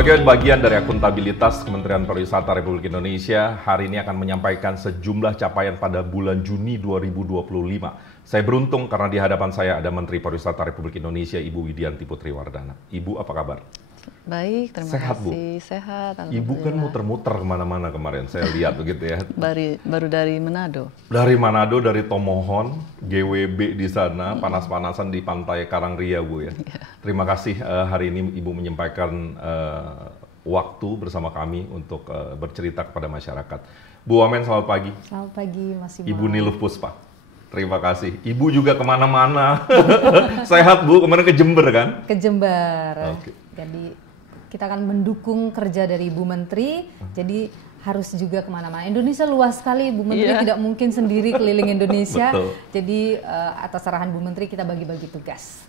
Sebagai bagian dari akuntabilitas Kementerian Pariwisata Republik Indonesia, hari ini akan menyampaikan sejumlah capaian pada bulan Juni 2025. Saya beruntung karena di hadapan saya ada Menteri Pariwisata Republik Indonesia, Ibu Widianti Putriwardana. Ibu, apa kabar? Baik, terima Sehat, kasih. Bu? Sehat, Ibu kan muter-muter kemana-mana kemarin, saya lihat begitu ya. Baru dari Manado. Dari Manado, dari Tomohon, GWB di sana, panas-panasan di pantai Karangria, Bu ya. Terima kasih hari ini Ibu menyampaikan waktu bersama kami untuk bercerita kepada masyarakat. Bu Wamen, selamat pagi. Selamat pagi, Mas Imam. Ibu Niluh Puspa. Terima kasih. Ibu juga kemana-mana. Sehat, Bu? Kemarin ke Jember kan? Ke Jember. Okay. Jadi kita akan mendukung kerja dari Ibu Menteri. Jadi harus juga kemana-mana. Indonesia luas sekali, Bu Menteri tidak mungkin sendiri keliling Indonesia. Betul. Jadi atas arahan Bu Menteri kita bagi-bagi tugas.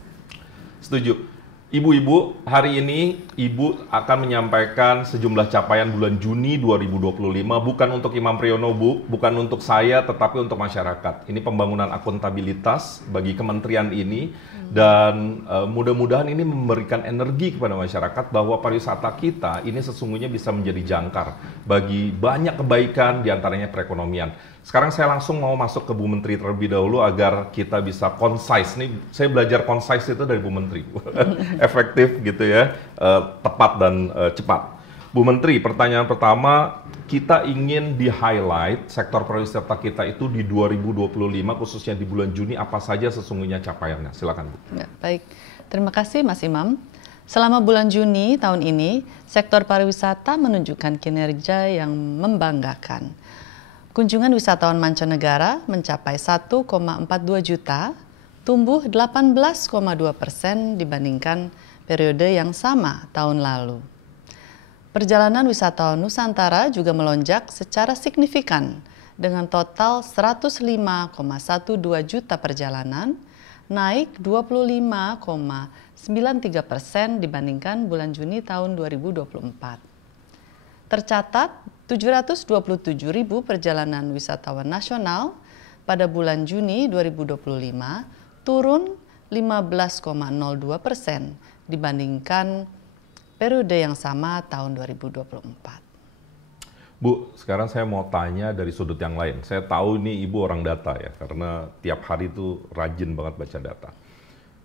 Setuju. Ibu-ibu, hari ini Ibu akan menyampaikan sejumlah capaian bulan Juni 2025, bukan untuk Imam Priyono, Bu, bukan untuk saya, tetapi untuk masyarakat. Ini pembangunan akuntabilitas bagi kementerian ini, dan mudah-mudahan ini memberikan energi kepada masyarakat bahwa pariwisata kita ini sesungguhnya bisa menjadi jangkar bagi banyak kebaikan, diantaranya perekonomian. Sekarang saya langsung mau masuk ke Bu Menteri terlebih dahulu agar kita bisa concise. Nih, saya belajar concise itu dari Bu Menteri. Efektif gitu ya, tepat dan cepat. Bu Menteri, pertanyaan pertama, kita ingin di-highlight sektor pariwisata kita itu di 2025, khususnya di bulan Juni, apa saja sesungguhnya capaiannya? Silakan, Bu. Ya, baik, terima kasih Mas Imam. Selama bulan Juni tahun ini, sektor pariwisata menunjukkan kinerja yang membanggakan. Kunjungan wisatawan mancanegara mencapai 1,42 juta, tumbuh 18,2% dibandingkan periode yang sama tahun lalu. Perjalanan wisatawan Nusantara juga melonjak secara signifikan dengan total 105,12 juta perjalanan, naik 25,93% dibandingkan bulan Juni tahun 2024. Tercatat 727.000 perjalanan wisatawan nasional pada bulan Juni 2025, turun 15,02% dibandingkan periode yang sama tahun 2024. Bu, sekarang saya mau tanya dari sudut yang lain. Saya tahu ini Ibu orang data ya, karena tiap hari itu rajin banget baca data.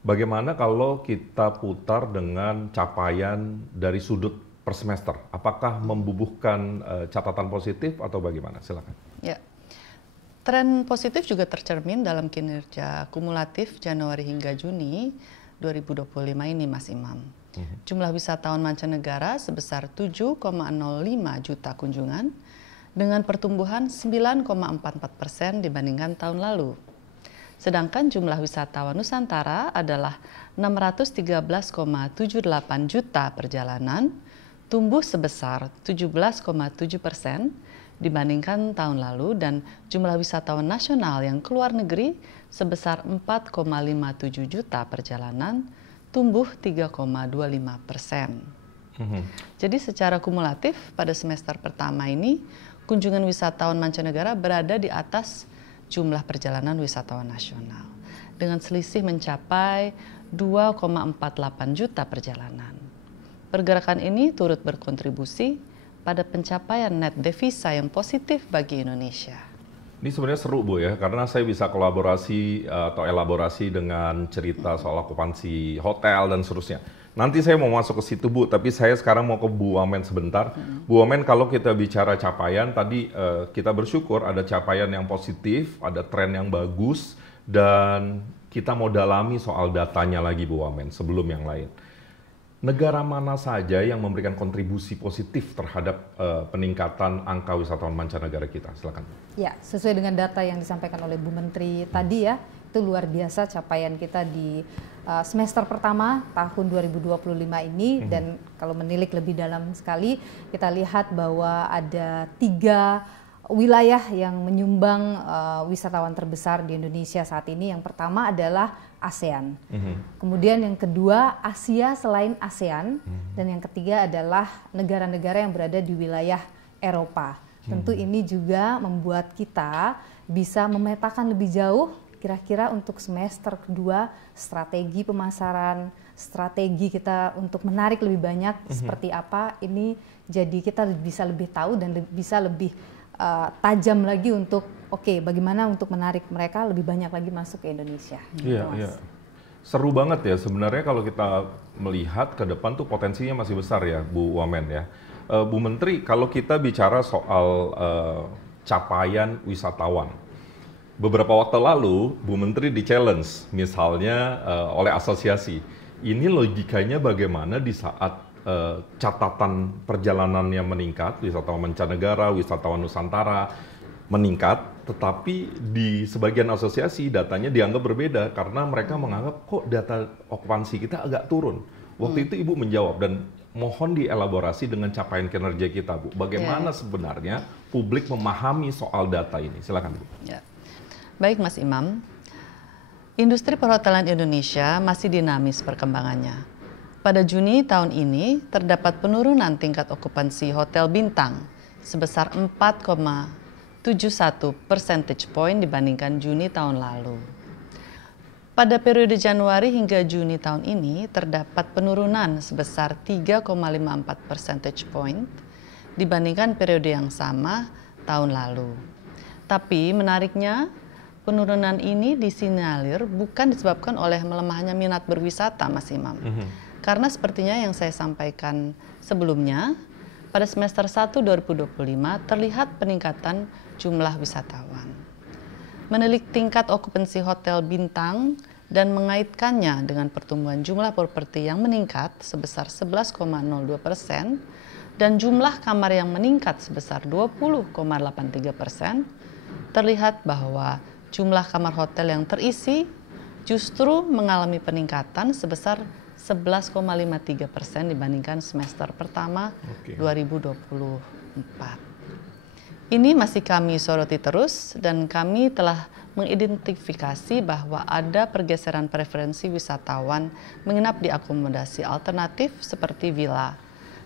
Bagaimana kalau kita putar dengan capaian dari sudut per semester? Apakah membubuhkan catatan positif atau bagaimana? Silakan. Ya, tren positif juga tercermin dalam kinerja kumulatif Januari hingga Juni 2025 ini, Mas Imam. Jumlah wisatawan mancanegara sebesar 7,05 juta kunjungan dengan pertumbuhan 9,44% dibandingkan tahun lalu. Sedangkan jumlah wisatawan Nusantara adalah 613,78 juta perjalanan, tumbuh sebesar 17,7% dibandingkan tahun lalu, dan jumlah wisatawan nasional yang keluar negeri sebesar 4,57 juta perjalanan, tumbuh 3,25%. Jadi secara kumulatif pada semester pertama ini, kunjungan wisatawan mancanegara berada di atas jumlah perjalanan wisatawan nasional dengan selisih mencapai 2,48 juta perjalanan. Pergerakan ini turut berkontribusi pada pencapaian net devisa yang positif bagi Indonesia. Ini sebenarnya seru, Bu ya, karena saya bisa kolaborasi atau elaborasi dengan cerita soal okupansi hotel dan seterusnya. Nanti saya mau masuk ke situ, Bu, tapi saya sekarang mau ke Bu Wamen sebentar. Bu Wamen, kalau kita bicara capaian, tadi kita bersyukur ada capaian yang positif, ada tren yang bagus, dan kita mau dalami soal datanya lagi, Bu Wamen, sebelum yang lain. Negara mana saja yang memberikan kontribusi positif terhadap peningkatan angka wisatawan mancanegara kita? Silakan. Ya, sesuai dengan data yang disampaikan oleh Bu Menteri tadi ya, itu luar biasa capaian kita di semester pertama tahun 2025 ini. Dan kalau menilik lebih dalam sekali, kita lihat bahwa ada 3 wilayah yang menyumbang wisatawan terbesar di Indonesia saat ini. Yang pertama adalah ASEAN. Kemudian yang kedua Asia selain ASEAN, dan yang ketiga adalah negara-negara yang berada di wilayah Eropa. Tentu ini juga membuat kita bisa memetakan lebih jauh kira-kira untuk semester kedua strategi pemasaran, strategi kita untuk menarik lebih banyak seperti apa, ini jadi kita bisa lebih tahu dan bisa lebih tajam lagi untuk bagaimana untuk menarik mereka lebih banyak lagi masuk ke Indonesia. Iya, iya. Seru banget ya sebenarnya kalau kita melihat ke depan tuh potensinya masih besar ya Bu Wamen ya. Bu Menteri, kalau kita bicara soal capaian wisatawan, beberapa waktu lalu Bu Menteri di-challenge misalnya oleh asosiasi. Ini logikanya bagaimana di saat catatan perjalanannya meningkat, wisatawan mancanegara, wisatawan Nusantara meningkat, tetapi di sebagian asosiasi datanya dianggap berbeda karena mereka menganggap kok data okupansi kita agak turun. Waktu itu Ibu menjawab dan mohon dielaborasi dengan capaian kinerja kita, Bu. Bagaimana sebenarnya publik memahami soal data ini? Silakan, Bu. Ya. Baik, Mas Imam. Industri perhotelan Indonesia masih dinamis perkembangannya. Pada Juni tahun ini terdapat penurunan tingkat okupansi hotel bintang sebesar 4,71 percentage point dibandingkan Juni tahun lalu. Pada periode Januari hingga Juni tahun ini terdapat penurunan sebesar 3,54 percentage point dibandingkan periode yang sama tahun lalu. Tapi menariknya, penurunan ini disinyalir bukan disebabkan oleh melemahnya minat berwisata, Mas Imam. Karena sepertinya yang saya sampaikan sebelumnya, pada semester 1 2025 terlihat peningkatan jumlah wisatawan. Menilik tingkat okupansi hotel bintang dan mengaitkannya dengan pertumbuhan jumlah properti yang meningkat sebesar 11,02% dan jumlah kamar yang meningkat sebesar 20,83%, terlihat bahwa jumlah kamar hotel yang terisi justru mengalami peningkatan sebesar 11,53% dibandingkan semester pertama 2024. Ini masih kami soroti terus dan kami telah mengidentifikasi bahwa ada pergeseran preferensi wisatawan menginap di akomodasi alternatif seperti villa.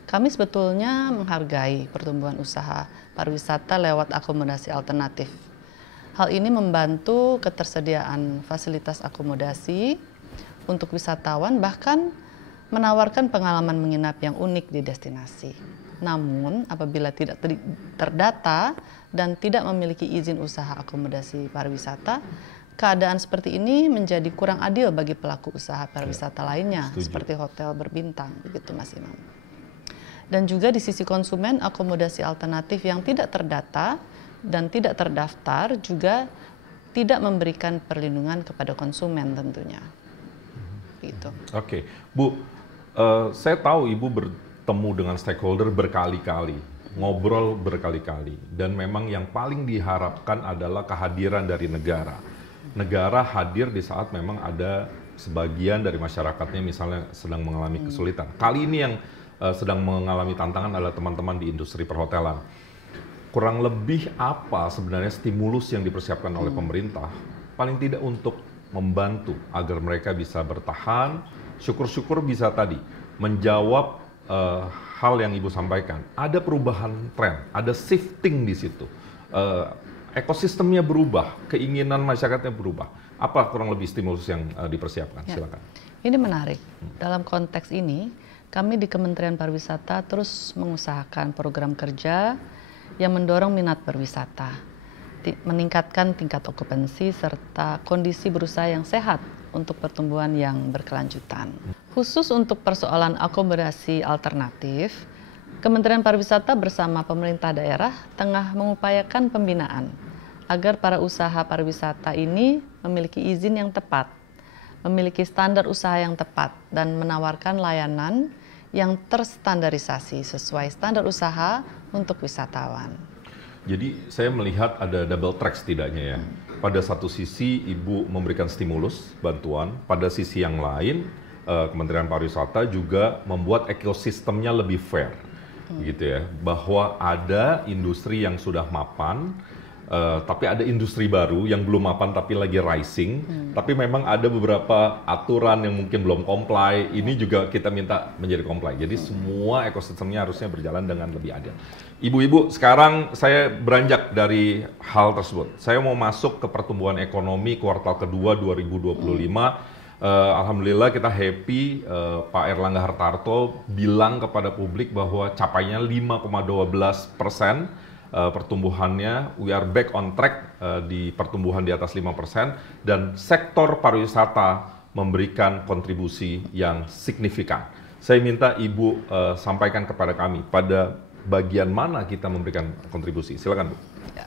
Kami sebetulnya menghargai pertumbuhan usaha pariwisata lewat akomodasi alternatif. Hal ini membantu ketersediaan fasilitas akomodasi untuk wisatawan, bahkan menawarkan pengalaman menginap yang unik di destinasi. Namun, apabila tidak terdata dan tidak memiliki izin usaha akomodasi pariwisata, keadaan seperti ini menjadi kurang adil bagi pelaku usaha pariwisata lainnya, seperti hotel berbintang, begitu Mas Imam. Dan juga di sisi konsumen, akomodasi alternatif yang tidak terdata dan tidak terdaftar juga tidak memberikan perlindungan kepada konsumen tentunya. Gitu. Oke, Bu, saya tahu Ibu bertemu dengan stakeholder berkali-kali, ngobrol berkali-kali, dan memang yang paling diharapkan adalah kehadiran dari negara. Negara hadir di saat memang ada sebagian dari masyarakatnya misalnya sedang mengalami kesulitan. Kali ini yang sedang mengalami tantangan adalah teman-teman di industri perhotelan. Kurang lebih apa sebenarnya stimulus yang dipersiapkan oleh pemerintah, paling tidak untuk membantu agar mereka bisa bertahan, syukur-syukur bisa tadi menjawab hal yang Ibu sampaikan. Ada perubahan tren, ada shifting di situ. Ekosistemnya berubah, keinginan masyarakatnya berubah. Apa kurang lebih stimulus yang dipersiapkan? Ya. Silakan. Ini menarik. Dalam konteks ini, kami di Kementerian Pariwisata terus mengusahakan program kerja yang mendorong minat berwisata, meningkatkan tingkat okupansi serta kondisi berusaha yang sehat untuk pertumbuhan yang berkelanjutan. Khusus untuk persoalan akomodasi alternatif, Kementerian Pariwisata bersama pemerintah daerah tengah mengupayakan pembinaan agar para usaha pariwisata ini memiliki izin yang tepat, memiliki standar usaha yang tepat, dan menawarkan layanan yang terstandarisasi sesuai standar usaha untuk wisatawan. Jadi saya melihat ada double track setidaknya ya. Pada satu sisi Ibu memberikan stimulus, bantuan. Pada sisi yang lain, Kementerian Pariwisata juga membuat ekosistemnya lebih fair. Gitu ya. Bahwa ada industri yang sudah mapan, tapi ada industri baru yang belum mapan tapi lagi rising. Tapi memang ada beberapa aturan yang mungkin belum comply. Ini juga kita minta menjadi comply. Jadi semua ekosistemnya harusnya berjalan dengan lebih adil. Ibu-ibu, sekarang saya beranjak dari hal tersebut. Saya mau masuk ke pertumbuhan ekonomi kuartal kedua 2025. Alhamdulillah kita happy, Pak Erlangga Hartarto bilang kepada publik bahwa capainya 5,12% pertumbuhannya, we are back on track di pertumbuhan di atas 5%, dan sektor pariwisata memberikan kontribusi yang signifikan. Saya minta Ibu sampaikan kepada kami, pada bagian mana kita memberikan kontribusi. Silakan Bu. Ya.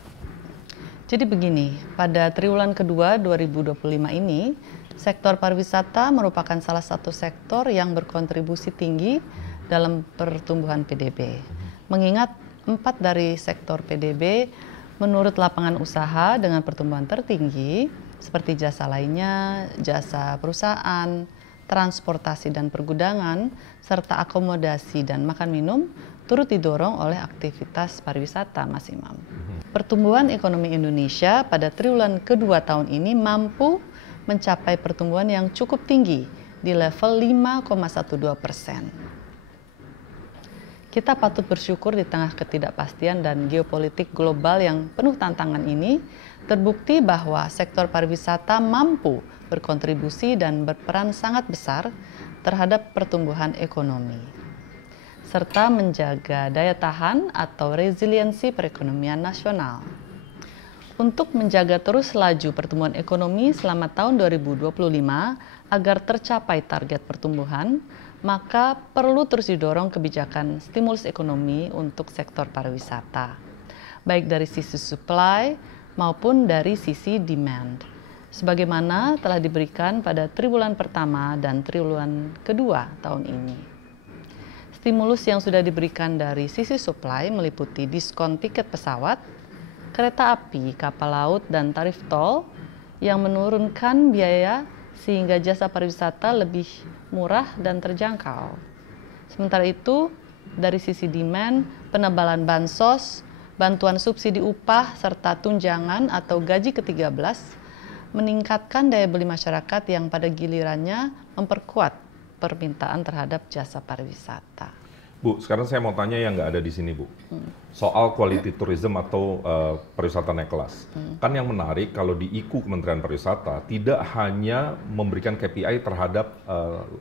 Jadi begini, pada triwulan kedua 2025 ini, sektor pariwisata merupakan salah satu sektor yang berkontribusi tinggi dalam pertumbuhan PDB. Mengingat 4 dari sektor PDB menurut lapangan usaha dengan pertumbuhan tertinggi, seperti jasa lainnya, jasa perusahaan, transportasi dan pergudangan, serta akomodasi dan makan minum, turut didorong oleh aktivitas pariwisata, Mas Imam. Pertumbuhan ekonomi Indonesia pada triwulan kedua tahun ini mampu mencapai pertumbuhan yang cukup tinggi di level 5,12%. Kita patut bersyukur di tengah ketidakpastian dan geopolitik global yang penuh tantangan ini, terbukti bahwa sektor pariwisata mampu berkontribusi dan berperan sangat besar terhadap pertumbuhan ekonomi, serta menjaga daya tahan atau resiliensi perekonomian nasional. Untuk menjaga terus laju pertumbuhan ekonomi selama tahun 2025 agar tercapai target pertumbuhan, maka perlu terus didorong kebijakan stimulus ekonomi untuk sektor pariwisata, baik dari sisi supply maupun dari sisi demand, sebagaimana telah diberikan pada triwulan pertama dan triwulan kedua tahun ini. Stimulus yang sudah diberikan dari sisi supply meliputi diskon tiket pesawat, kereta api, kapal laut, dan tarif tol yang menurunkan biaya sehingga jasa pariwisata lebih murah dan terjangkau. Sementara itu, dari sisi demand, penebalan bansos, bantuan subsidi upah, serta tunjangan atau gaji ke-13 meningkatkan daya beli masyarakat yang pada gilirannya memperkuat permintaan terhadap jasa pariwisata. Bu, sekarang saya mau tanya yang nggak ada di sini, Bu. Soal quality tourism atau pariwisata naik kelas. Kan yang menarik kalau di IKU Kementerian Pariwisata tidak hanya memberikan KPI terhadap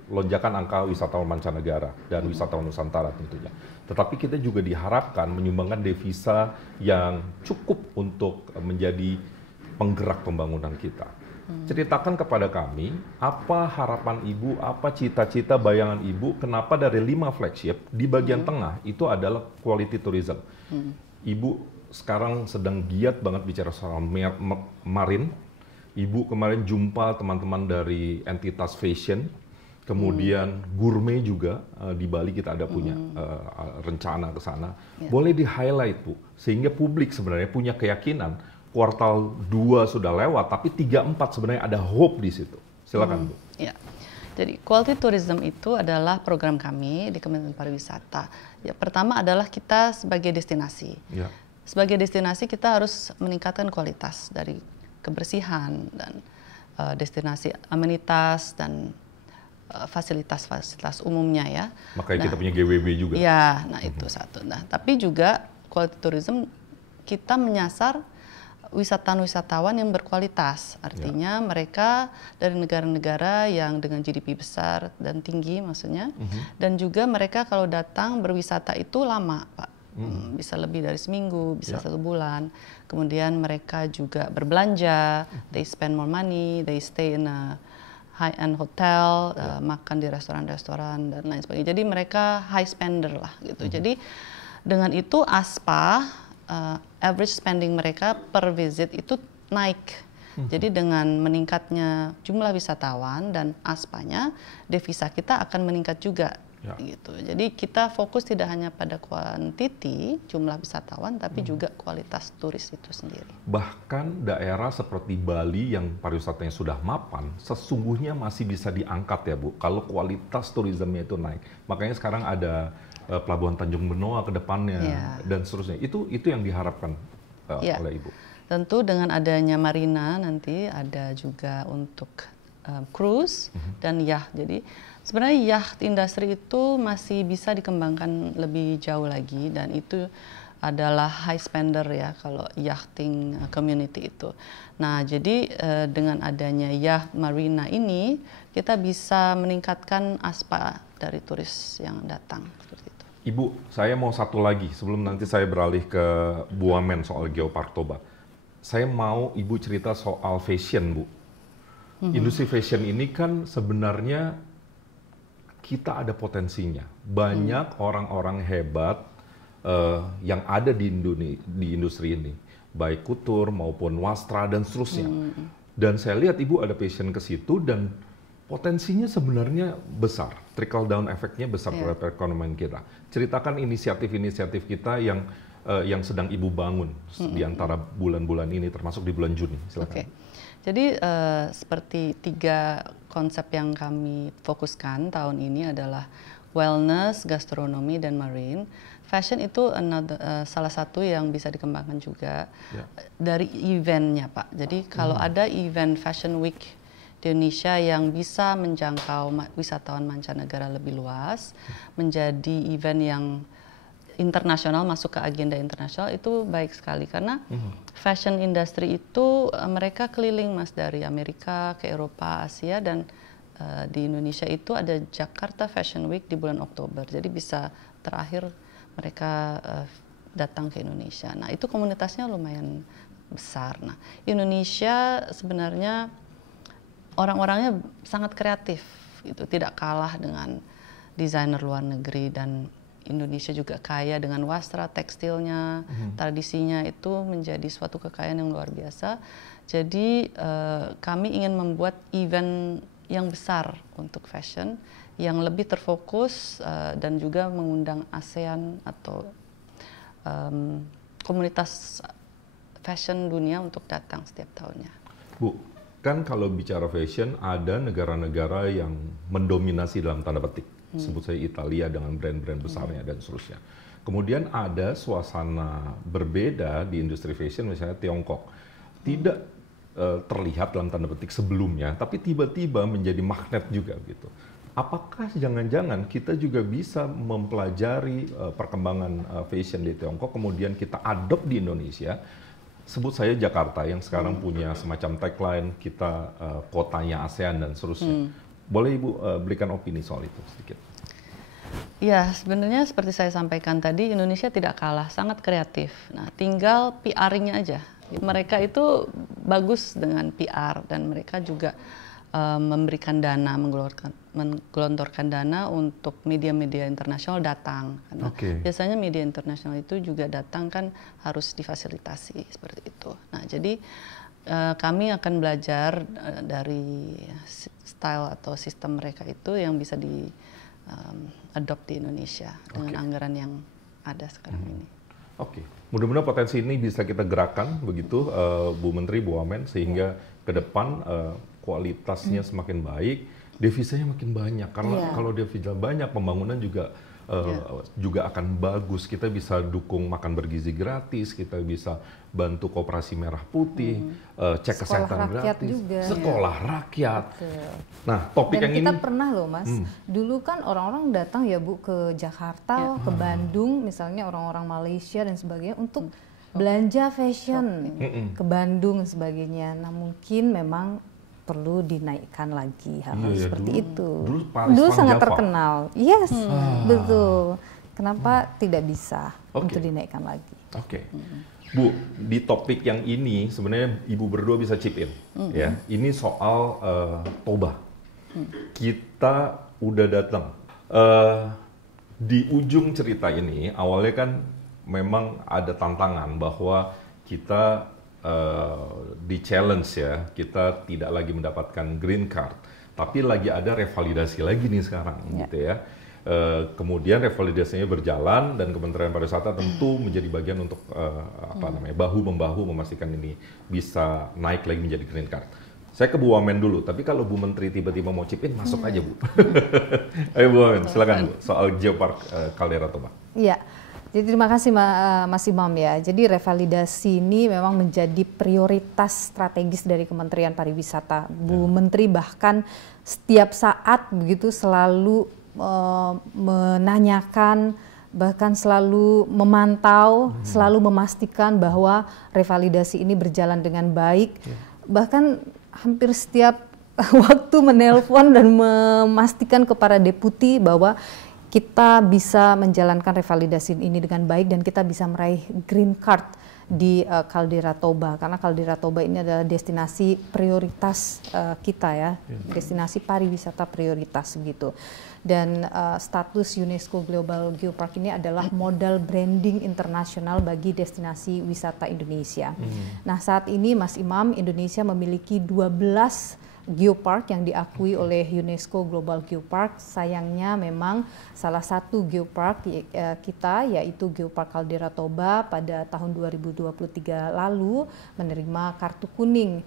lonjakan angka wisatawan mancanegara dan wisatawan Nusantara tentunya. Tetapi kita juga diharapkan menyumbangkan devisa yang cukup untuk menjadi penggerak pembangunan kita. Ceritakan kepada kami, apa harapan Ibu, apa cita-cita bayangan Ibu, kenapa dari 5 flagship, di bagian tengah itu adalah quality tourism. Ibu sekarang sedang giat banget bicara soal marine. Ibu kemarin jumpa teman-teman dari entitas fashion, kemudian gourmet juga di Bali kita ada punya rencana ke sana. Boleh di-highlight, Bu, sehingga publik sebenarnya punya keyakinan kuartal 2 sudah lewat, tapi 3-4 sebenarnya ada hope di situ. Silakan, Bu. Ya. Jadi quality tourism itu adalah program kami di Kementerian Pariwisata. Ya, pertama adalah kita sebagai destinasi. Ya. Sebagai destinasi kita harus meningkatkan kualitas dari kebersihan dan destinasi amenitas dan fasilitas-fasilitas umumnya ya. Makanya kita punya GWB juga. Ya, nah itu satu. Nah, tapi juga quality tourism kita menyasar wisatawan yang berkualitas, artinya mereka dari negara-negara yang dengan GDP besar dan tinggi maksudnya, dan juga mereka kalau datang berwisata itu lama, Pak, bisa lebih dari seminggu, bisa 1 bulan, kemudian mereka juga berbelanja, they spend more money, they stay in a high-end hotel, makan di restoran-restoran dan lain sebagainya, jadi mereka high spender lah gitu, jadi dengan itu ASPA, average spending mereka per visit itu naik. Jadi dengan meningkatnya jumlah wisatawan dan ASPA-nya, devisa kita akan meningkat juga. Ya. Gitu. Jadi kita fokus tidak hanya pada kuantiti jumlah wisatawan, tapi juga kualitas turis itu sendiri. Bahkan daerah seperti Bali yang pariwisatanya sudah mapan, sesungguhnya masih bisa diangkat ya, Bu, kalau kualitas turismenya itu naik. Makanya sekarang ada Pelabuhan Tanjung Benoa ke depannya dan seterusnya. Itu yang diharapkan oleh Ibu. Tentu dengan adanya marina nanti ada juga untuk cruise dan yacht. Jadi sebenarnya yacht industri itu masih bisa dikembangkan lebih jauh lagi dan itu adalah high spender ya kalau yachting community itu. Nah, jadi dengan adanya yacht marina ini kita bisa meningkatkan aspa dari turis yang datang seperti itu. Ibu, saya mau satu lagi sebelum nanti saya beralih ke Bu Wamen soal Geopark Toba. Saya mau Ibu cerita soal fashion, Bu. Industri fashion ini kan sebenarnya kita ada potensinya. Banyak orang-orang hebat yang ada di industri ini, baik kutur maupun wastra dan seterusnya. Dan saya lihat Ibu ada passion ke situ dan potensinya sebenarnya besar. Trickle down efeknya besar terhadap perekonomian kita. Ceritakan inisiatif-inisiatif kita yang sedang Ibu bangun di antara bulan-bulan ini, termasuk di bulan Juni. Silakan. Jadi seperti 3 konsep yang kami fokuskan tahun ini adalah wellness, gastronomi, dan marine. Fashion itu salah satu yang bisa dikembangkan juga dari eventnya, Pak. Jadi kalau ada event Fashion Week di Indonesia yang bisa menjangkau wisatawan mancanegara lebih luas, menjadi event yang internasional, masuk ke agenda internasional, itu baik sekali karena fashion industry itu mereka keliling Mas dari Amerika ke Eropa, Asia, dan di Indonesia itu ada Jakarta Fashion Week di bulan Oktober. Jadi bisa terakhir mereka datang ke Indonesia. Nah, itu komunitasnya lumayan besar. Nah, Indonesia sebenarnya orang-orangnya sangat kreatif, gitu, tidak kalah dengan desainer luar negeri, dan Indonesia juga kaya dengan wastra, tekstilnya, tradisinya itu menjadi suatu kekayaan yang luar biasa. Jadi kami ingin membuat event yang besar untuk fashion, yang lebih terfokus dan juga mengundang ASEAN atau komunitas fashion dunia untuk datang setiap tahunnya. Bu, kan kalau bicara fashion ada negara-negara yang mendominasi dalam tanda petik. Sebut saya Italia dengan brand-brand besarnya dan seterusnya. Kemudian ada suasana berbeda di industri fashion, misalnya Tiongkok. Tidak terlihat dalam tanda petik sebelumnya, tapi tiba-tiba menjadi magnet juga gitu. Apakah jangan-jangan kita juga bisa mempelajari perkembangan fashion di Tiongkok, kemudian kita adopt di Indonesia? Sebut saya Jakarta yang sekarang punya semacam tagline, kita kotanya ASEAN dan seterusnya. Boleh Ibu berikan opini soal itu sedikit? Ya, sebenarnya seperti saya sampaikan tadi, Indonesia tidak kalah, sangat kreatif. Nah, tinggal PR-nya aja. Mereka itu bagus dengan PR dan mereka juga memberikan dana, menggelontorkan dana untuk media-media internasional datang. Karena biasanya media internasional itu juga datang kan harus difasilitasi seperti itu. Nah, jadi kami akan belajar dari style atau sistem mereka itu yang bisa di adopt di Indonesia dengan anggaran yang ada sekarang ini. Mudah-mudahan potensi ini bisa kita gerakan begitu, Bu Menteri, Bu Wamen, sehingga ke depan kualitasnya semakin baik, devisanya makin banyak. Karena kalau devisa banyak, pembangunan juga akan bagus. Kita bisa dukung makan bergizi gratis, kita bisa bantu Koperasi Merah Putih, cek kesehatan gratis, sekolah rakyat. Nah, topik dan yang kita ini pernah loh Mas, dulu kan orang-orang datang ya Bu ke Jakarta, ke Bandung, misalnya orang-orang Malaysia dan sebagainya untuk belanja fashion ke Bandung dan sebagainya. Nah, mungkin memang perlu dinaikkan lagi hal seperti itu. Dulu sangat terkenal. Yes, betul. Kenapa tidak bisa untuk dinaikkan lagi? Bu, di topik yang ini sebenarnya Ibu berdua bisa chip in. Ya, ini soal Toba. Kita udah datang. Di ujung cerita ini, awalnya kan memang ada tantangan bahwa kita di challenge ya, kita tidak lagi mendapatkan green card, tapi lagi ada revalidasi lagi nih sekarang, gitu ya. Kemudian revalidasinya berjalan dan Kementerian Pariwisata tentu menjadi bagian untuk bahu-membahu memastikan ini bisa naik lagi menjadi green card. Saya ke Bu Wamen dulu, tapi kalau Bu Menteri tiba-tiba mau chip in, masuk aja Bu. Ayo Bu Wamen, silakan Bu, soal Geopark Caldera Toba. Iya. Jadi terima kasih Mas Imam ya. Jadi revalidasi ini memang menjadi prioritas strategis dari Kementerian Pariwisata. Bu Menteri bahkan setiap saat begitu selalu menanyakan bahkan selalu memantau, selalu memastikan bahwa revalidasi ini berjalan dengan baik. Bahkan hampir setiap waktu menelpon dan memastikan kepada deputi bahwa kita bisa menjalankan revalidasi ini dengan baik dan kita bisa meraih green card di Caldera Toba, karena Caldera Toba ini adalah destinasi prioritas kita ya, destinasi pariwisata prioritas gitu. Dan status UNESCO Global Geopark ini adalah modal branding internasional bagi destinasi wisata Indonesia. Nah, saat ini Mas Imam, Indonesia memiliki 12 geopark yang diakui oleh UNESCO Global Geopark. Sayangnya memang salah satu geopark kita, yaitu Geopark Caldera Toba, pada tahun 2023 lalu menerima kartu kuning.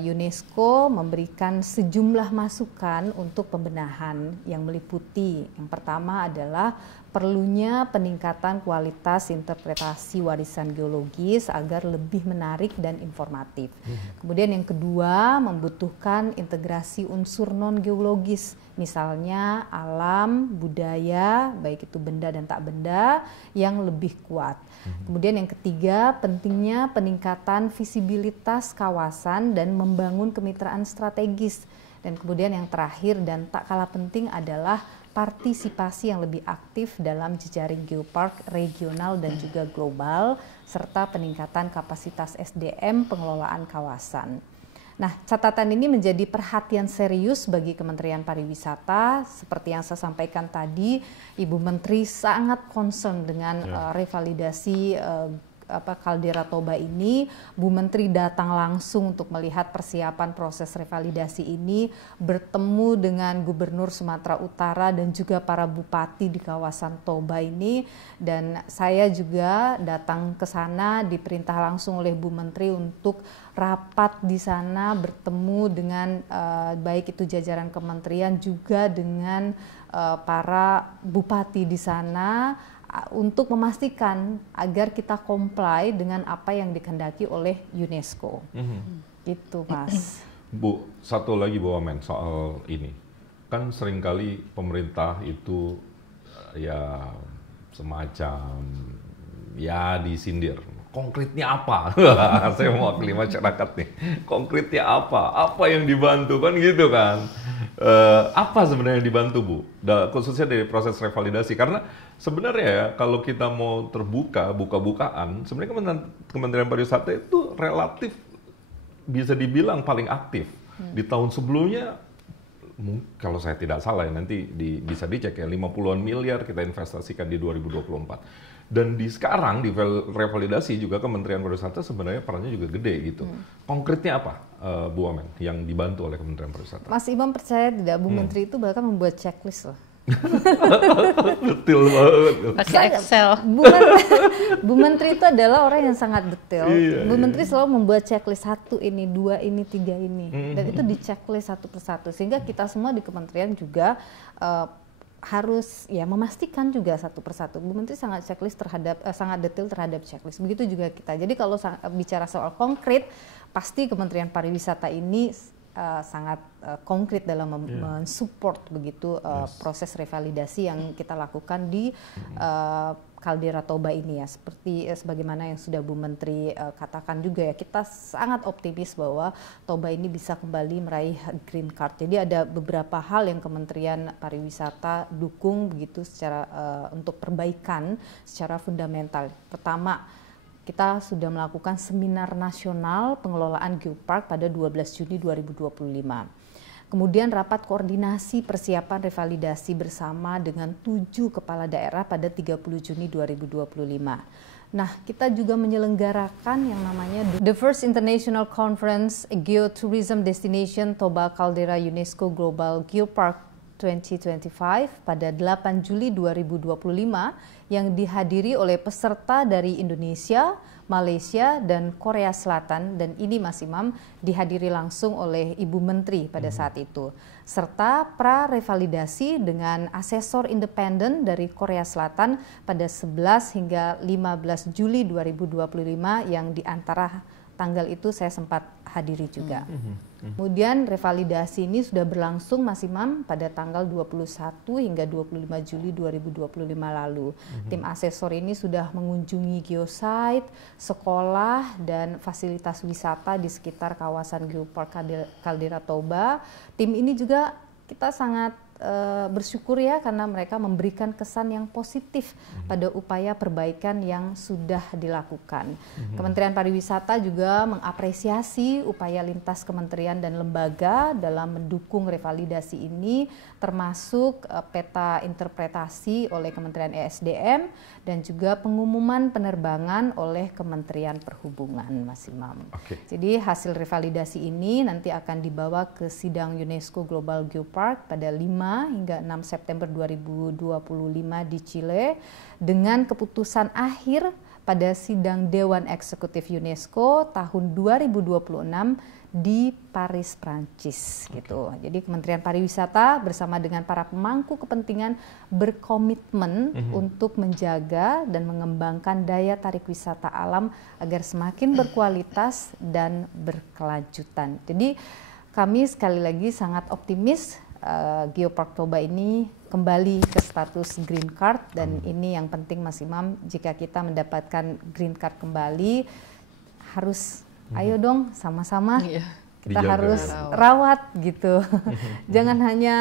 UNESCO memberikan sejumlah masukan untuk pembenahan yang meliputi, yang pertama adalah perlunya peningkatan kualitas interpretasi warisan geologis agar lebih menarik dan informatif. Kemudian yang kedua, membutuhkan integrasi unsur non-geologis, misalnya alam, budaya, baik itu benda dan tak benda, yang lebih kuat. Kemudian yang ketiga, pentingnya peningkatan visibilitas kawasan dan membangun kemitraan strategis. Dan kemudian yang terakhir dan tak kalah penting adalah partisipasi yang lebih aktif dalam jejaring geopark regional dan juga global, serta peningkatan kapasitas SDM pengelolaan kawasan. Nah, catatan ini menjadi perhatian serius bagi Kementerian Pariwisata. Seperti yang saya sampaikan tadi, Ibu Menteri sangat concern dengan revalidasi Caldera Toba ini. Bu Menteri datang langsung untuk melihat persiapan proses revalidasi ini, bertemu dengan Gubernur Sumatera Utara dan juga para bupati di kawasan Toba ini, dan saya juga datang ke sana diperintah langsung oleh Bu Menteri untuk rapat di sana, bertemu dengan baik itu jajaran kementerian juga dengan para bupati di sana, untuk memastikan agar kita comply dengan apa yang dikehendaki oleh UNESCO. Gitu, Mas. Bu, satu lagi Bu Wamen soal ini. Kan seringkali pemerintah itu ya semacam ya disindir. Konkretnya apa? Saya mewakili masyarakat nih. Konkretnya apa? Apa yang dibantu kan gitu kan? Apa sebenarnya yang dibantu Bu? Khususnya dari proses revalidasi, karena sebenarnya ya kalau kita mau terbuka, buka-bukaan, sebenarnya Kementerian Pariwisata itu relatif bisa dibilang paling aktif. Di tahun sebelumnya, kalau saya tidak salah ya, nanti bisa dicek ya, 50-an miliar kita investasikan di 2024. Dan sekarang di revalidasi juga Kementerian Pariwisata sebenarnya perannya juga gede gitu. Konkretnya apa Bu Wamen yang dibantu oleh Kementerian Pariwisata? Mas Imam percaya tidak, Bu Menteri itu bahkan membuat checklist loh. Detail banget. Pakai Excel. Bu Menteri itu adalah orang yang sangat detail. Bu Menteri selalu membuat checklist 1 ini, 2 ini, 3 ini. Dan itu di checklist satu persatu. Sehingga kita semua di kementerian juga harus ya memastikan juga satu persatu. Bu Menteri sangat checklist sangat detail terhadap checklist. Begitu juga kita. Jadi kalau bicara soal konkret, pasti Kementerian Pariwisata ini sangat konkret dalam mensupport begitu proses revalidasi yang kita lakukan di Caldera Toba ini ya. Seperti sebagaimana yang sudah Bu Menteri katakan juga ya, kita sangat optimis bahwa Toba ini bisa kembali meraih green card. Jadi ada beberapa hal yang Kementerian Pariwisata dukung begitu secara untuk perbaikan secara fundamental. Pertama, kita sudah melakukan seminar nasional pengelolaan geopark pada 12 Juni 2025. Kemudian rapat koordinasi persiapan revalidasi bersama dengan 7 kepala daerah pada 30 Juni 2025. Nah, kita juga menyelenggarakan yang namanya The First International Conference Geotourism Destination Toba Caldera UNESCO Global Geopark 2025 pada 8 Juli 2025 yang dihadiri oleh peserta dari Indonesia, Malaysia, dan Korea Selatan, dan ini Mas Imam dihadiri langsung oleh Ibu Menteri pada saat itu, serta pra-revalidasi dengan asesor independen dari Korea Selatan pada 11 hingga 15 Juli 2025 yang di antara tanggal itu saya sempat hadiri juga. Kemudian revalidasi ini sudah berlangsung Mas Imam pada tanggal 21 hingga 25 Juli 2025 lalu. Tim asesor ini sudah mengunjungi geosite, sekolah, dan fasilitas wisata di sekitar kawasan Geopark Caldera Toba. Tim ini juga kita sangat bersyukur ya karena mereka memberikan kesan yang positif pada upaya perbaikan yang sudah dilakukan. Kementerian Pariwisata juga mengapresiasi upaya lintas kementerian dan lembaga dalam mendukung revalidasi ini, termasuk peta interpretasi oleh Kementerian ESDM dan juga pengumuman penerbangan oleh Kementerian Perhubungan, Mas Imam. Jadi hasil revalidasi ini nanti akan dibawa ke sidang UNESCO Global Geopark pada 5 hingga 6 September 2025 di Chile dengan keputusan akhir pada sidang Dewan Eksekutif UNESCO tahun 2026 di Paris, Prancis gitu. Jadi Kementerian Pariwisata bersama dengan para pemangku kepentingan berkomitmen untuk menjaga dan mengembangkan daya tarik wisata alam agar semakin berkualitas dan berkelanjutan. Jadi kami sekali lagi sangat optimis Geopark Toba ini kembali ke status green card, dan ini yang penting Mas Imam, jika kita mendapatkan green card kembali harus ayo dong sama-sama kita harus rawat gitu. Jangan hanya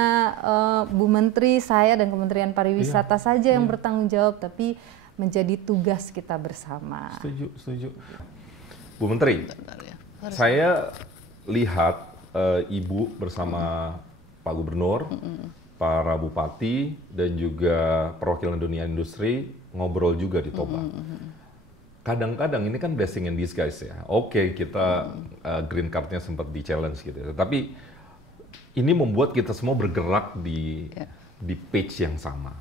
Bu Menteri, saya dan Kementerian Pariwisata saja yang bertanggung jawab, tapi menjadi tugas kita bersama. Setuju. Bu Menteri, saya lihat Ibu bersama Pak Gubernur, para bupati, dan juga perwakilan dunia industri ngobrol juga di Toba. Kadang-kadang ini kan blessing in disguise ya. Oke, kita green card-nya sempat di-challenge gitu. Tapi ini membuat kita semua bergerak di page yang sama.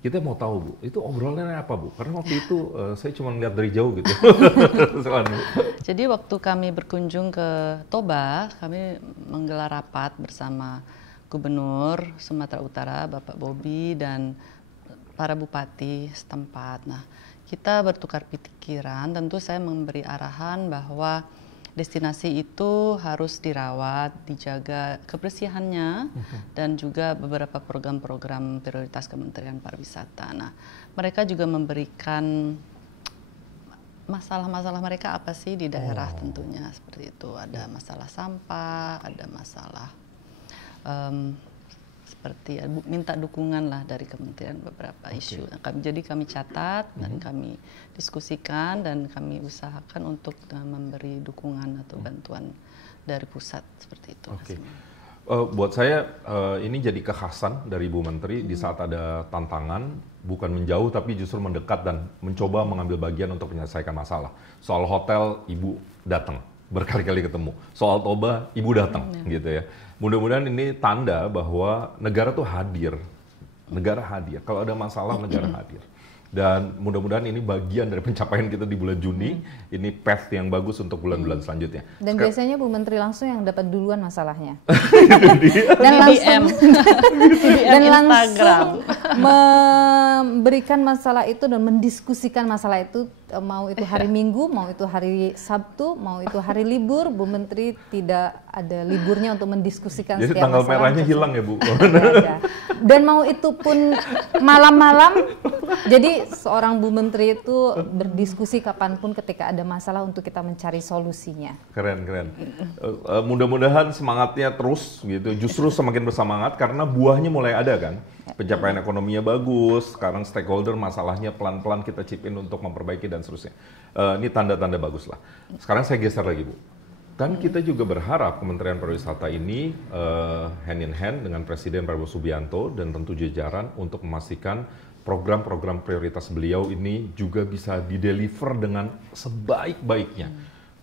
Kita mau tahu, Bu, itu obrolannya apa, Bu? Karena waktu itu saya cuma ngeliat dari jauh gitu. Jadi waktu kami berkunjung ke Toba, kami menggelar rapat bersama Gubernur Sumatera Utara, Bapak Bobi, dan para bupati setempat. Nah, kita bertukar pikiran, tentu saya memberi arahan bahwa destinasi itu harus dirawat, dijaga kebersihannya, dan juga beberapa program-program prioritas Kementerian Pariwisata. Nah, mereka juga memberikan masalah-masalah mereka apa sih di daerah tentunya seperti itu. Ada masalah sampah, ada masalah seperti minta dukungan lah dari kementerian beberapa isu. Jadi kami catat dan kami diskusikan dan kami usahakan untuk memberi dukungan atau bantuan dari pusat seperti itu. Buat saya ini jadi kekhasan dari Ibu Menteri di saat ada tantangan, bukan menjauh tapi justru mendekat dan mencoba mengambil bagian untuk menyelesaikan masalah. Soal hotel, Ibu datang, berkali-kali ketemu. Soal Toba, Ibu datang gitu ya. Mudah-mudahan ini tanda bahwa negara tuh hadir. Negara hadir. Kalau ada masalah, negara hadir. Dan mudah-mudahan ini bagian dari pencapaian kita di bulan Juni. Ini path yang bagus untuk bulan-bulan selanjutnya. Dan biasanya Bu Menteri langsung yang dapat duluan masalahnya. Dan langsung memberikan masalah itu dan mendiskusikan masalah itu, mau itu hari Minggu, mau itu hari Sabtu, mau itu hari libur, Bu Menteri tidak ada liburnya untuk mendiskusikan jadi setiap tanggal masalah. merahnya hilang ya Bu. Dan mau itu pun malam-malam, jadi seorang Bu Menteri itu berdiskusi kapanpun ketika ada masalah untuk kita mencari solusinya. Keren. Mudah-mudahan semangatnya terus gitu. Justru semakin bersemangat karena buahnya mulai ada kan. Pencapaian ekonominya bagus, sekarang stakeholder masalahnya pelan-pelan kita chip in untuk memperbaiki dan seterusnya. Ini tanda-tanda bagus lah. Sekarang saya geser lagi Bu. Kan kita juga berharap Kementerian Pariwisata ini hand in hand dengan Presiden Prabowo Subianto dan tentu jajaran untuk memastikan program-program prioritas beliau ini juga bisa dideliver dengan sebaik-baiknya.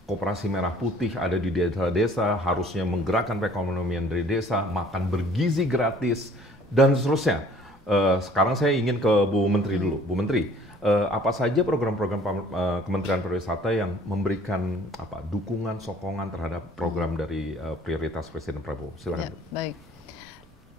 Koperasi Merah Putih ada di desa-desa, harusnya menggerakkan perekonomian dari desa, makan bergizi gratis, dan seterusnya. Sekarang saya ingin ke Bu Menteri dulu. Bu Menteri, apa saja program-program Kementerian Pariwisata yang memberikan dukungan, sokongan terhadap program dari prioritas Presiden Prabowo? Silakan. Ya, baik.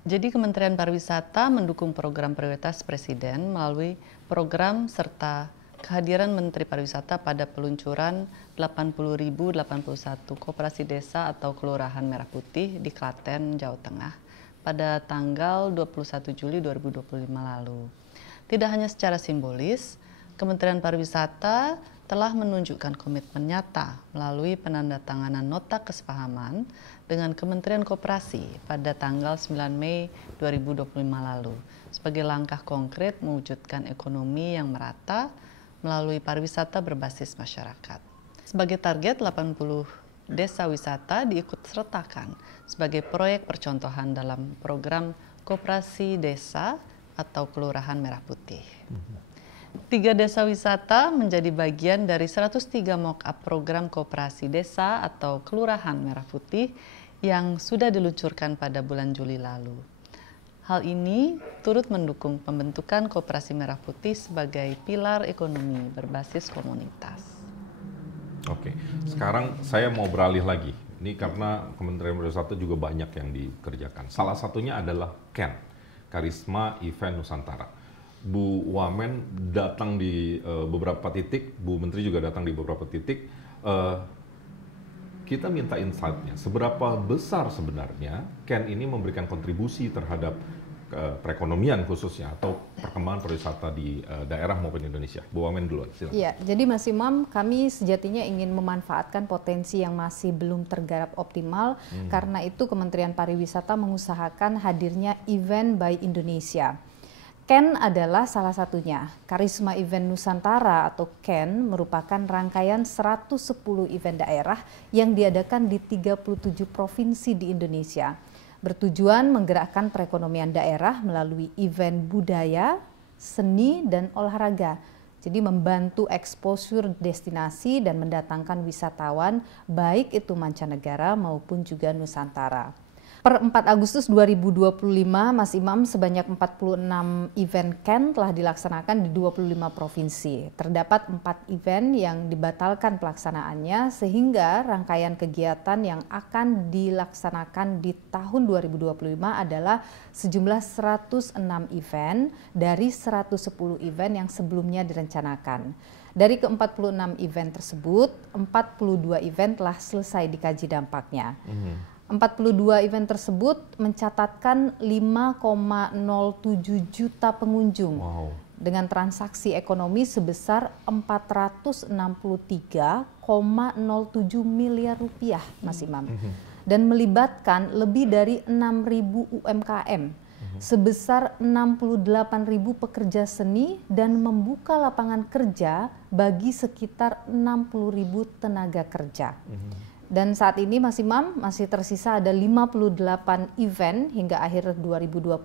Jadi Kementerian Pariwisata mendukung program prioritas Presiden melalui program serta kehadiran Menteri Pariwisata pada peluncuran 80.081 koperasi desa atau kelurahan merah putih di Klaten, Jawa Tengah pada tanggal 21 Juli 2025 lalu. Tidak hanya secara simbolis, Kementerian Pariwisata telah menunjukkan komitmen nyata melalui penandatanganan nota kesepahaman dengan Kementerian Koperasi pada tanggal 9 Mei 2025 lalu sebagai langkah konkret mewujudkan ekonomi yang merata melalui pariwisata berbasis masyarakat. Sebagai target, 80 desa wisata diikutsertakan sebagai proyek percontohan dalam program Koperasi Desa atau Kelurahan Merah Putih. 3 desa wisata menjadi bagian dari 103 mock-up program Koperasi Desa atau Kelurahan Merah Putih yang sudah diluncurkan pada bulan Juli lalu. Hal ini turut mendukung pembentukan Koperasi Merah Putih sebagai pilar ekonomi berbasis komunitas. Oke, sekarang saya mau beralih lagi. Ini karena Kementerian Pariwisata juga banyak yang dikerjakan. Salah satunya adalah KEN, Karisma Event Nusantara. Bu Wamen datang di beberapa titik, Bu Menteri juga datang di beberapa titik. Kita minta insight-nya, seberapa besar sebenarnya KEN ini memberikan kontribusi terhadap perekonomian khususnya atau perkembangan pariwisata di daerah maupun Indonesia. Bu Wamen duluan, silakan. Iya, jadi Mas Imam, kami sejatinya ingin memanfaatkan potensi yang masih belum tergarap optimal. Karena itu Kementerian Pariwisata mengusahakan hadirnya Event by Indonesia. KEN adalah salah satunya. Karisma Event Nusantara atau KEN merupakan rangkaian 110 event daerah yang diadakan di 37 provinsi di Indonesia. Bertujuan menggerakkan perekonomian daerah melalui event budaya, seni, dan olahraga. Jadi membantu exposure destinasi dan mendatangkan wisatawan baik itu mancanegara maupun juga Nusantara. Per 4 Agustus 2025, Mas Imam, sebanyak 46 event KEN telah dilaksanakan di 25 provinsi. Terdapat 4 event yang dibatalkan pelaksanaannya sehingga rangkaian kegiatan yang akan dilaksanakan di tahun 2025 adalah sejumlah 106 event dari 110 event yang sebelumnya direncanakan. Dari ke-46 event tersebut, 42 event telah selesai dikaji dampaknya. 42 event tersebut mencatatkan 5,07 juta pengunjung dengan transaksi ekonomi sebesar 463,07 miliar rupiah, Mas Imam, dan melibatkan lebih dari 6.000 UMKM sebesar 68.000 pekerja seni dan membuka lapangan kerja bagi sekitar 60.000 tenaga kerja. Dan saat ini Mas Imam masih tersisa ada 58 event hingga akhir 2025.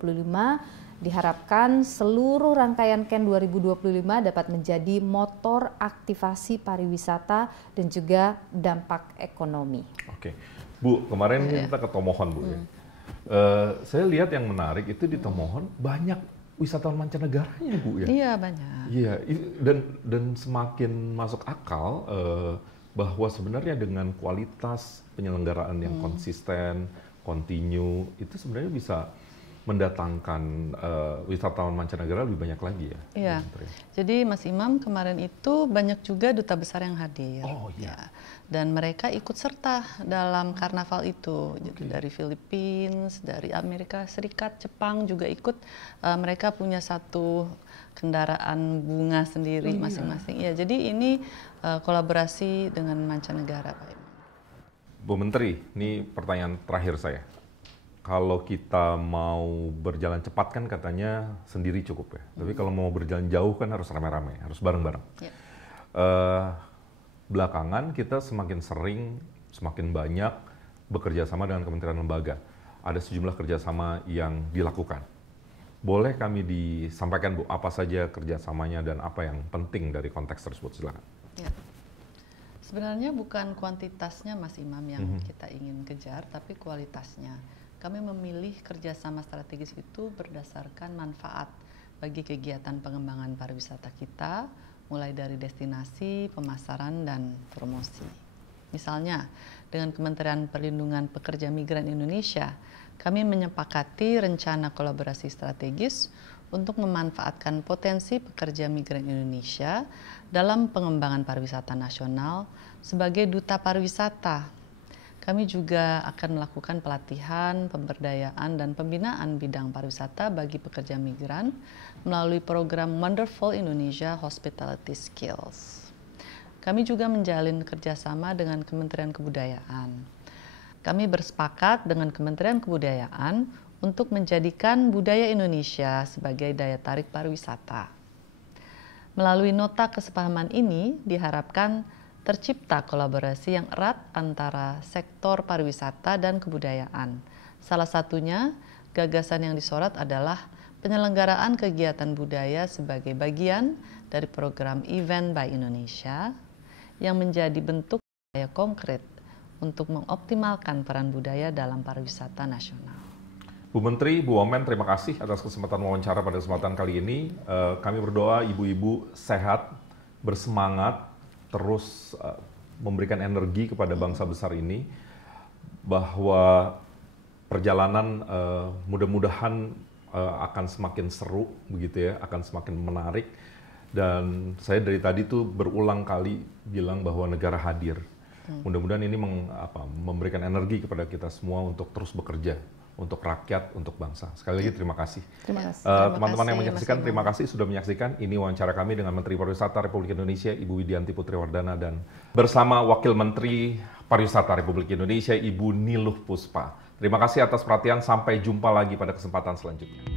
Diharapkan seluruh rangkaian KEN 2025 dapat menjadi motor aktivasi pariwisata dan juga dampak ekonomi. Oke, Bu, kemarin kita ke Tomohon, Bu. Saya lihat yang menarik itu di Tomohon banyak wisatawan mancanegaranya, Bu, ya. Iya, banyak. Iya, dan semakin masuk akal bahwa sebenarnya dengan kualitas penyelenggaraan yang konsisten, kontinu, itu sebenarnya bisa mendatangkan wisatawan mancanegara lebih banyak lagi ya. Iya. Jadi Mas Imam, kemarin itu banyak juga duta besar yang hadir. Oh iya. Ya. Dan mereka ikut serta dalam karnaval itu. Jadi dari Philippines, dari Amerika Serikat, Jepang juga ikut. Mereka punya satu kendaraan bunga sendiri masing-masing. Ya, jadi ini kolaborasi dengan mancanegara, Pak Imam. Bu Menteri, ini pertanyaan terakhir saya. Kalau kita mau berjalan cepat kan katanya sendiri cukup ya. Tapi kalau mau berjalan jauh kan harus rame-rame, harus bareng-bareng. Ya. Belakangan kita semakin sering, semakin banyak bekerja sama dengan kementerian lembaga. Ada sejumlah kerjasama yang dilakukan. Boleh kami disampaikan, Bu, apa saja kerjasamanya dan apa yang penting dari konteks tersebut? Silakan. Ya. Sebenarnya bukan kuantitasnya, Mas Imam, yang kita ingin kejar, tapi kualitasnya. Kami memilih kerjasama strategis itu berdasarkan manfaat bagi kegiatan pengembangan pariwisata kita, mulai dari destinasi, pemasaran, dan promosi. Misalnya, dengan Kementerian Perlindungan Pekerja Migran Indonesia, kami menyepakati rencana kolaborasi strategis untuk memanfaatkan potensi pekerja migran Indonesia dalam pengembangan pariwisata nasional sebagai duta pariwisata. Kami juga akan melakukan pelatihan, pemberdayaan, dan pembinaan bidang pariwisata bagi pekerja migran melalui program Wonderful Indonesia Hospitality Skills. Kami juga menjalin kerjasama dengan Kementerian Kebudayaan. Kami bersepakat dengan Kementerian Kebudayaan untuk menjadikan budaya Indonesia sebagai daya tarik pariwisata. Melalui nota kesepahaman ini diharapkan tercipta kolaborasi yang erat antara sektor pariwisata dan kebudayaan. Salah satunya, gagasan yang disorot adalah penyelenggaraan kegiatan budaya sebagai bagian dari program Event by Indonesia yang menjadi bentuk upaya konkret untuk mengoptimalkan peran budaya dalam pariwisata nasional. Bu Menteri, Bu Wamen, terima kasih atas kesempatan wawancara pada kesempatan kali ini. Kami berdoa ibu-ibu sehat, bersemangat, terus memberikan energi kepada bangsa besar ini, bahwa perjalanan mudah-mudahan akan semakin seru, begitu ya, akan semakin menarik. Dan saya dari tadi tuh berulang kali bilang bahwa negara hadir. Mudah-mudahan ini memberikan energi kepada kita semua untuk terus bekerja untuk rakyat, untuk bangsa. Sekali lagi terima kasih. Terima kasih. Teman-teman yang menyaksikan, terima kasih sudah menyaksikan. Ini wawancara kami dengan Menteri Pariwisata Republik Indonesia, Ibu Widianti Putriwardana, dan bersama Wakil Menteri Pariwisata Republik Indonesia, Ibu Niluh Puspa. Terima kasih atas perhatian, sampai jumpa lagi pada kesempatan selanjutnya.